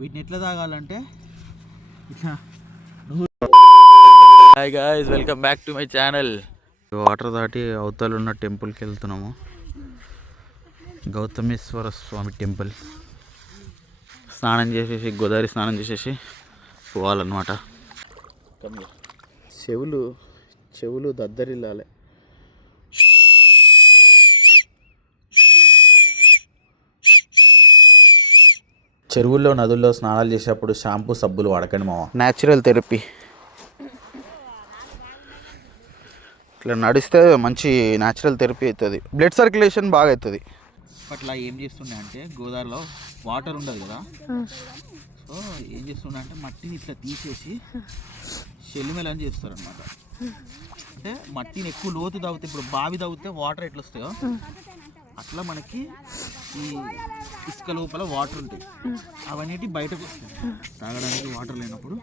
వీటిని ఎట్లా తాగాలంటే ఇట్లా. Hi guys, welcome back to my channel. Water దాటి అవతల ఉన్న టెంపుల్కి వెళ్తున్నాము. గౌతమేశ్వర స్వామి టెంపుల్. స్నానం చేసేసి గోదావరి స్నానం చేసేసి పోవాలన్నమాట. చెవులు దద్దరిల్లాలి. చెరువుల్లో నదుల్లో స్నానాలు చేసేటప్పుడు షాంపూ సబ్బులు వాడకండి మావా. Natural therapy. ఇట్లా నడిస్తే మంచి న్యాచురల్ థెరపీ అవుతుంది. బ్లడ్ సర్క్యులేషన్ బాగా అవుతుంది. అట్లా ఏం చేస్తుండే అంటే గోదావరిలో వాటర్ ఉండదు కదా, సో ఏం చేస్తుండే అంటే మట్టిని ఇట్లా తీసేసి షెల్లిమెలని చేస్తారు అనమాట. అంటే మట్టిని ఎక్కువ లోతు తాగితే, ఇప్పుడు బావి తాగితే వాటర్ ఎట్లా వస్తాయో అట్లా మనకి ఈ ఇసుక లోపల వాటర్ ఉంటాయి, అవన్నీ బయటకు వస్తాయి తాగడానికి వాటర్ లేనప్పుడు.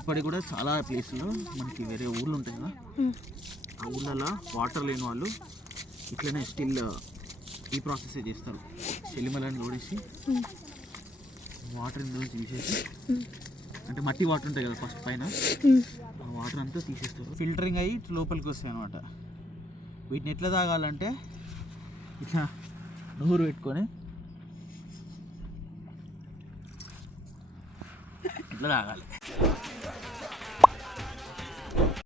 ఇప్పటికి కూడా చాలా ప్లేస్లో మనకి వేరే ఊళ్ళు ఉంటాయి కదా, ఆ ఊళ్ళలో వాటర్ లేని వాళ్ళు ఇట్లనే స్టిల్ ఈ ప్రాసెస్ చేస్తారు. చెల్లిమలని తోడేసి వాటర్ ఇందులో తీసేసి, అంటే మట్టి వాటర్ ఉంటాయి కదా ఫస్ట్ పైన, ఆ వాటర్ అంతా తీసేస్తారు. ఫిల్టరింగ్ అయ్యి లోపలికి వస్తాయి అనమాట. వీటిని ఎట్లా తాగాలంటే ఇట్లా నూరు పెట్టుకొని ఇట్లా తాగాలి.